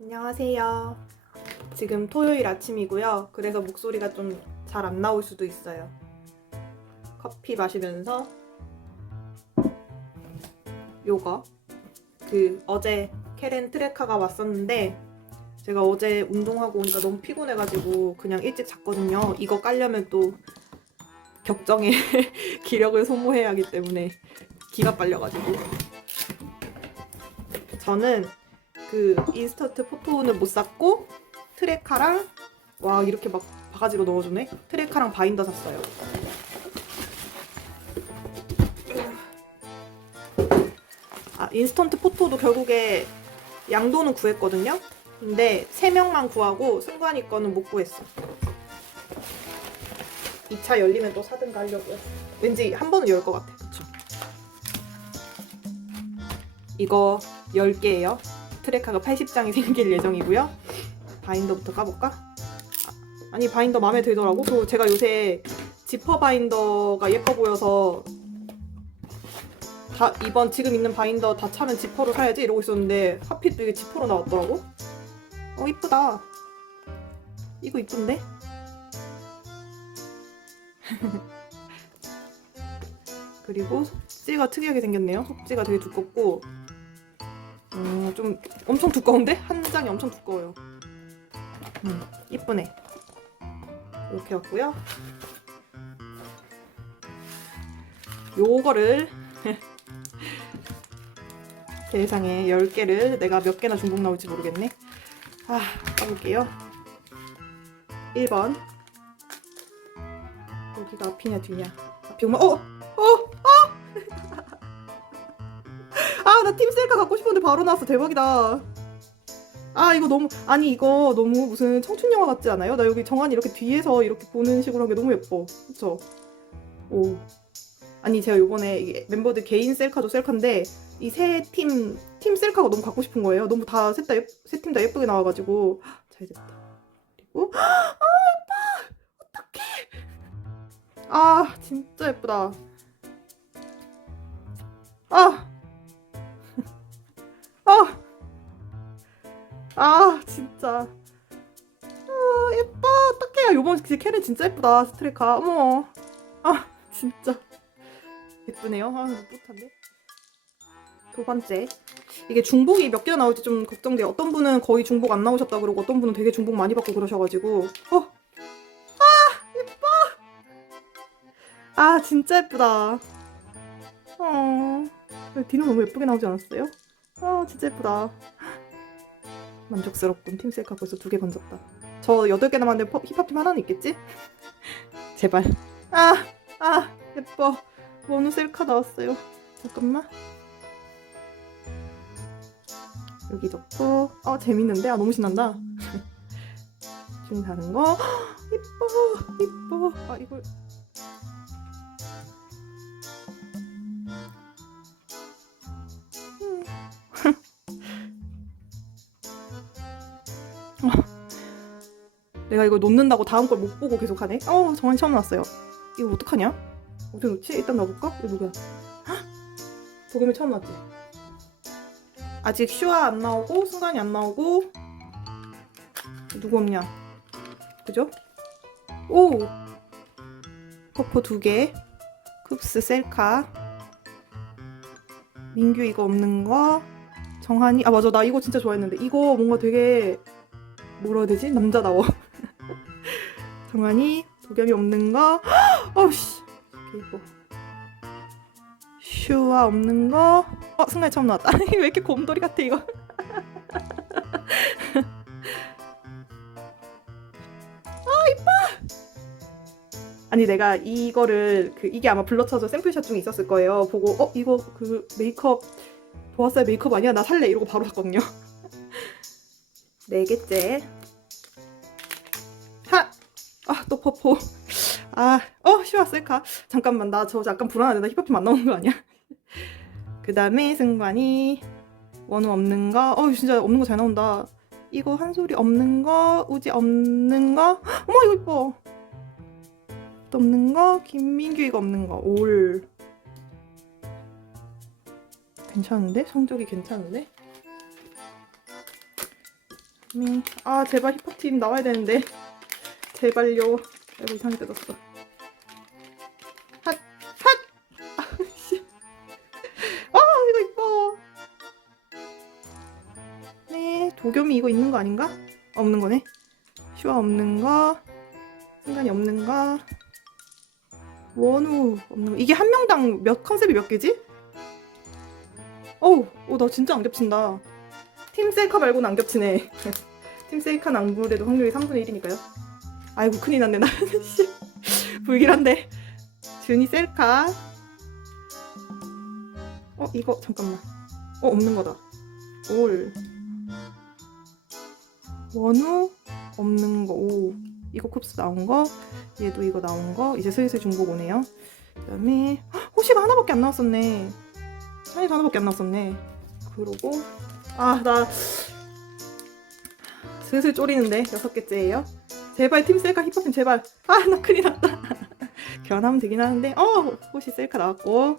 안녕하세요. 지금 토요일 아침이고요. 그래서 목소리가 좀 잘 안 나올 수도 있어요. 커피 마시면서 요거 그 어제 캐렌 트레카가 왔었는데 제가 어제 운동하고 오니까 너무 피곤해가지고 그냥 일찍 잤거든요. 이거 깔려면 또 격정의 기력을 소모해야 하기 때문에 기가 빨려가지고 저는 그 인스턴트 포토는 못 샀고 트레카랑 와 이렇게 막 바가지로 넣어주네? 트레카랑 바인더 샀어요. 아 인스턴트 포토도 결국에 양도는 구했거든요? 근데 3명만 구하고 승관이 거는 못 구했어. 2차 열리면 또 사든가 하려고요. 왠지 한 번은 열 것 같아. 이거 10개예요 트레카가 80장이 생길 예정이고요. 바인더부터 까볼까? 아, 니 바인더 마음에 들더라고. 그 제가 요새 지퍼 바인더가 예뻐 보여서 다 이번 지금 있는 바인더 다 차면 지퍼로 사야지 이러고 있었는데 하필 또 이게 지퍼로 나왔더라고. 어 이쁘다. 이거 이쁜데? 그리고 속지가 특이하게 생겼네요. 속지가 되게 두껍고 음, 좀 엄청 두꺼운데? 한 장이 엄청 두꺼워요. 음, 이쁘네. 이렇게 왔고요. 요거를 세상에 10개를 내가 몇 개나 중복 나올지 모르겠네. 아, 까볼게요. 1번. 여기가 앞이냐 뒤냐. 앞이 오면 어! 어! 나 팀 셀카 갖고 싶었는데 바로 나왔어. 대박이다. 아, 이거 너무, 아니, 이거 너무 무슨 청춘 영화 같지 않아요? 나 여기 정한이 이렇게 뒤에서 이렇게 보는 식으로 한 게 너무 예뻐. 그쵸? 오. 아니, 제가 요번에 멤버들 개인 셀카도 셀카인데, 이 세 팀, 팀 셀카가 너무 갖고 싶은 거예요. 너무 다, 셋 다, 세 팀 다 예쁘게 나와가지고. 헉, 잘 됐다. 그리고, 아, 예뻐! 어떡해! 아, 진짜 예쁘다. 아! 아, 아 진짜. 아 예뻐. 어떡해. 요번 그 캐릭 진짜 예쁘다 스트레카. 어머. 아 진짜. 예쁘네요. 아 뿌듯한데. 두 번째. 이게 중복이 몇 개나 나올지 좀 걱정돼요. 어떤 분은 거의 중복 안 나오셨다 그러고 어떤 분은 되게 중복 많이 받고 그러셔가지고. 어 아 예뻐. 아 진짜 예쁘다. 어. 디노 너무 예쁘게 나오지 않았어요? 아 진짜 예쁘다. 만족스럽군. 팀 셀카 벌써 두 개 건졌다. 저 8개 남았는데 퍼- 힙합팀 하나는 있겠지? 제발. 아! 아! 예뻐. 원우 셀카 나왔어요. 잠깐만. 여기 넣고. 어 재밌는데? 아 너무 신난다. 중 다른 거. 헉, 이뻐 이뻐. 아 이걸 내가 이거 놓는다고 다음 걸 못 보고 계속 하네. 어, 정말 처음 나왔어요. 이거 어떡하냐? 어떻게 놓지? 일단 넣어볼까? 이거 누구야? 헉! 도겸이 처음 나왔지? 아직 슈아 안 나오고, 순간이 안 나오고, 누구 없냐? 그죠? 오! 퍼포 두 개, 쿱스 셀카, 민규 이거 없는 거, 정한이, 아 맞아, 나 이거 진짜 좋아했는데, 이거 뭔가 되게, 뭐라 해야 되지? 남자다워. 정한이 도겸이 없는 거. 어우씨. 이거 슈아 없는 거어 승관이 처음 나왔다. 왜 이렇게 곰돌이 같아 이거? 아 이뻐! 아니 내가 이거를 그 이게 아마 블러쳐서 샘플샷 중에 있었을 거예요. 보고 어 이거 그 메이크업 보았어요 메이크업 아니야? 나 살래. 이러고 바로 샀거든요. 네 개째. 하 아, 또 퍼포. 아, 어, 슈아 셀카. 잠깐만, 나저 약간 불안하네. 나 힙합팀 안 나오는 거 아니야? 그 다음에 승관이 원우 없는 거. 어, 진짜 없는 거 잘 나온다. 이거 한 소리 없는 거, 우지 없는 거. 어머, 이거 이뻐. 또 없는 거, 김민규 이거 없는 거. 올. 괜찮은데? 성적이 괜찮은데? 네. 아 제발 힙합팀 나와야 되는데 제발요 이거 이상하게 뜯었어 핫! 핫! 아 씨 아 이거 이뻐 네 도겸이 이거 있는 거 아닌가? 없는 거네 슈아 없는 거 순간이 없는 거 원우 없는 거 이게 한 명당 몇 컨셉이 몇 개지? 어우 어, 나 진짜 안 겹친다 팀 셀카 말고는 안 겹치네 팀 셀카는 안 그래도 확률이 3분의 1이니까요 아이고 큰일 났네. 나는 씨. 불길한데. 준이 셀카. 어 이거 잠깐만. 어 없는 거다. 올. 원우 없는 거오. 이거 쿱스 나온 거? 얘도 이거 나온 거? 이제 슬슬 중복 오네요. 그 다음에 헉, 호시가 하나밖에 안 나왔었네. 찬이도 하나밖에 안 나왔었네. 그러고 아나 슬슬 쪼리는데 여섯 개째예요 제발 팀 셀카 힙합팀 제발 아 나 큰일 났다 교환하면 되긴 하는데 어 호시 셀카 나왔고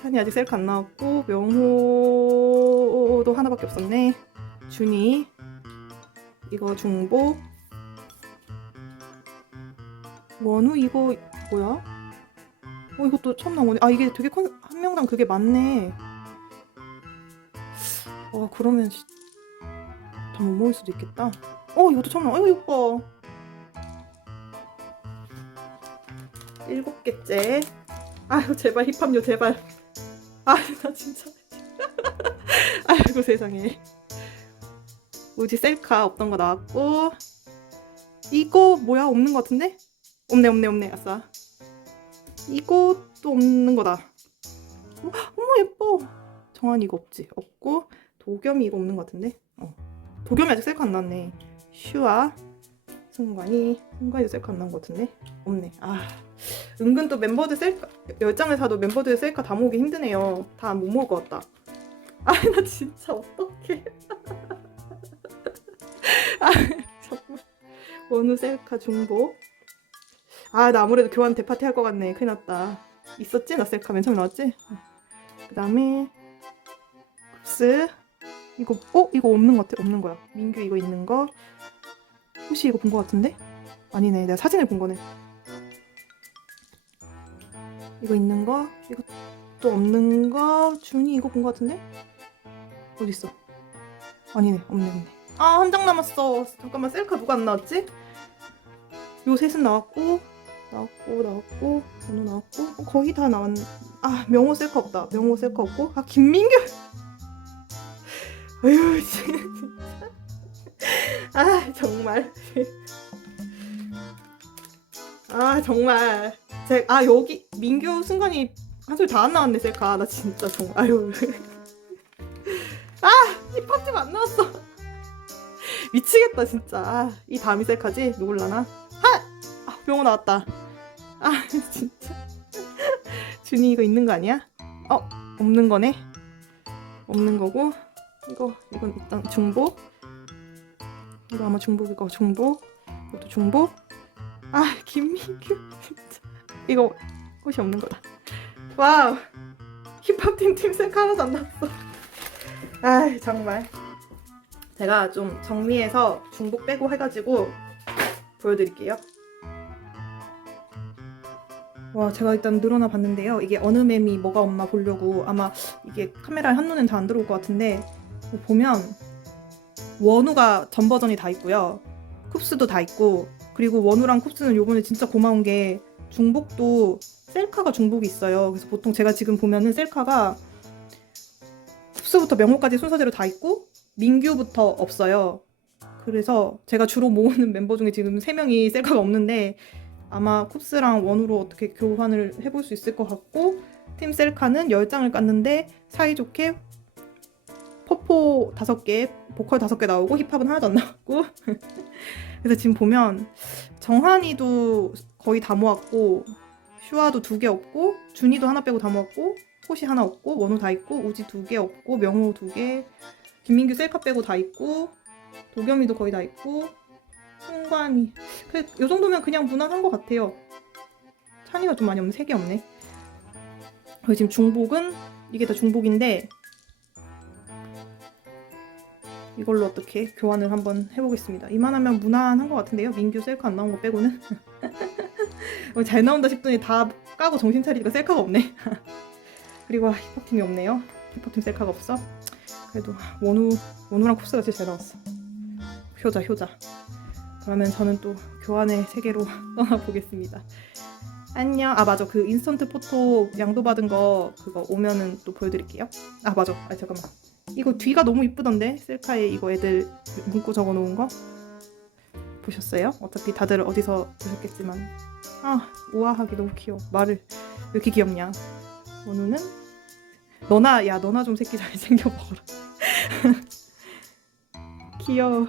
찬이 아직 셀카 안 나왔고 명호도 하나밖에 없었네 준이 이거 중복 원우 이거 뭐야? 어 이것도 처음 나오네. 아 이게 되게 컨, 한 명당 그게 많네. 어 그러면 먹을 수도 있겠다. 어 이것도 나와. 어 이거 봐. 일곱 개째. 아유 제발 힙합요 제발. 아나 진짜. 아이고 세상에. 우지 셀카 없던 거 나왔고 이거 뭐야 없는 거 같은데? 없네 없네 없네 아싸 이것도 없는 거다 어, 어머 예뻐 정한 이거 없지 없고 도겸이 이거 없는 거 같은데 어 도겸이 아직 셀카 안 나왔네. 슈아 승관이 승관이도 셀카 안 나온 거 같은데? 없네. 아 은근 또 멤버들 셀카 열 장을 사도 멤버들 셀카 다 모으기 힘드네요. 다 못 모을 것 같다. 아 나 진짜 어떡해. 아 정말. 원우 셀카 중복. 아, 나 아무래도 교환 대파티 할 것 같네. 큰일 났다. 있었지? 나 셀카 맨 처음에 나왔지? 그 다음에 kup스 이거 어? 이거 없는 것 같아. 없는 거야. 민규 이거 있는 거 혹시 이거 본 것 같은데? 아니네. 내가 사진을 본 거네. 이거 있는 거 이것도 없는 거 준이 이거 본 것 같은데? 어디 있어? 아니네. 없네 없네. 아, 한 장 남았어. 잠깐만 셀카 누가 안 나왔지? 요 셋은 나왔고 나왔고 나왔고 번호 나왔고 어, 거의 다 나왔. 아 명호 셀카 없다. 명호 셀카 없고 아 김민규. 아유 진짜. 아 정말. 아 정말. 제아 여기 민규 순간이 한 소리 다 안 나왔네 셀카. 나 진짜 정말. 아유. 아이 팝집 안 나왔어. 미치겠다 진짜. 아, 이 다음이 셀카지? 누굴라나? 하! 아, 명호 나왔다. 아 진짜. 준이 이거 있는 거 아니야? 어 없는 거네. 없는 거고 이거 이건 일단 중복. 이거 아마 중복이고 중복. 이것도 중복. 아 김민규 진짜. 이거 꽃이 없는 거다. 와우. 힙합 팀 팀 셀카 하나도 안 나왔어. 아 정말. 제가 좀 정리해서 중복 빼고 해가지고 보여드릴게요. 와 제가 일단 늘어나 봤는데요. 이게 어느 맴이 뭐가 없나 보려고 아마 이게 카메라에 한눈엔 다 안 들어올 것 같은데 보면 원우가 전 버전이 다 있고요. 쿱스도 다 있고 그리고 원우랑 쿱스는 요번에 진짜 고마운 게 중복도 셀카가 중복이 있어요. 그래서 보통 제가 지금 보면은 셀카가 쿱스부터 명호까지 순서대로 다 있고 민규부터 없어요. 그래서 제가 주로 모으는 멤버 중에 지금 3명이 셀카가 없는데 아마 쿱스랑 원우로 어떻게 교환을 해볼 수 있을 것 같고 팀 셀카는 10장을 깠는데 사이좋게 퍼포 5개, 보컬 5개 나오고 힙합은 하나도 안 나왔고. 그래서 지금 보면 정한이도 거의 다 모았고 슈아도 두 개 없고 준이도 하나 빼고 다 모았고 호시 하나 없고 원우 다 있고 우지 두 개 없고 명호 두 개 김민규 셀카 빼고 다 있고 도겸이도 거의 다 있고 승관이. 그래 요 정도면 그냥 무난한 것 같아요. 찬이가 좀 많이 없네. 세 개 없네. 그리고 지금 중복은 이게 다 중복인데 이걸로 어떻게 교환을 한번 해보겠습니다. 이만하면 무난한 것 같은데요. 민규 셀카 안 나온 거 빼고는 어, 잘 나온다 싶더니 다 까고 정신 차리니까 셀카가 없네. 그리고 아, 힙합팀이 없네요. 힙합팀 셀카가 없어. 그래도 원우 원우랑 쿱스가 제일 잘 나왔어. 효자 효자. 그러면 저는 또 교환의 세계로 떠나보겠습니다. 안녕. 아 맞아. 그 인스턴트 포토 양도 받은 거 그거 오면은 또 보여드릴게요. 아 맞아. 아 잠깐만. 이거 뒤가 너무 이쁘던데 셀카에 이거 애들 문구 적어놓은 거 보셨어요? 어차피 다들 어디서 보셨겠지만 아 우아하게 너무 귀여워. 말을 왜 이렇게 귀엽냐? 원우는 너나 야 너나 좀 새끼 잘 생겨 먹어라. 귀여워.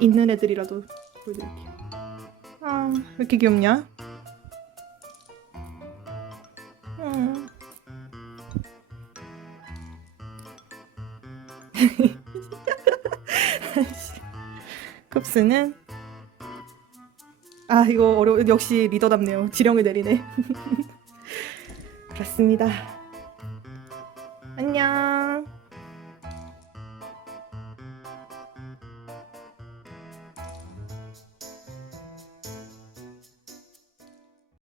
있는 애들이라도 보여드릴게요. 아, 왜 이렇게 귀엽냐? 쿱스는 아 이거 어려 역시 리더답네요. 지령을 내리네. 그렇습니다.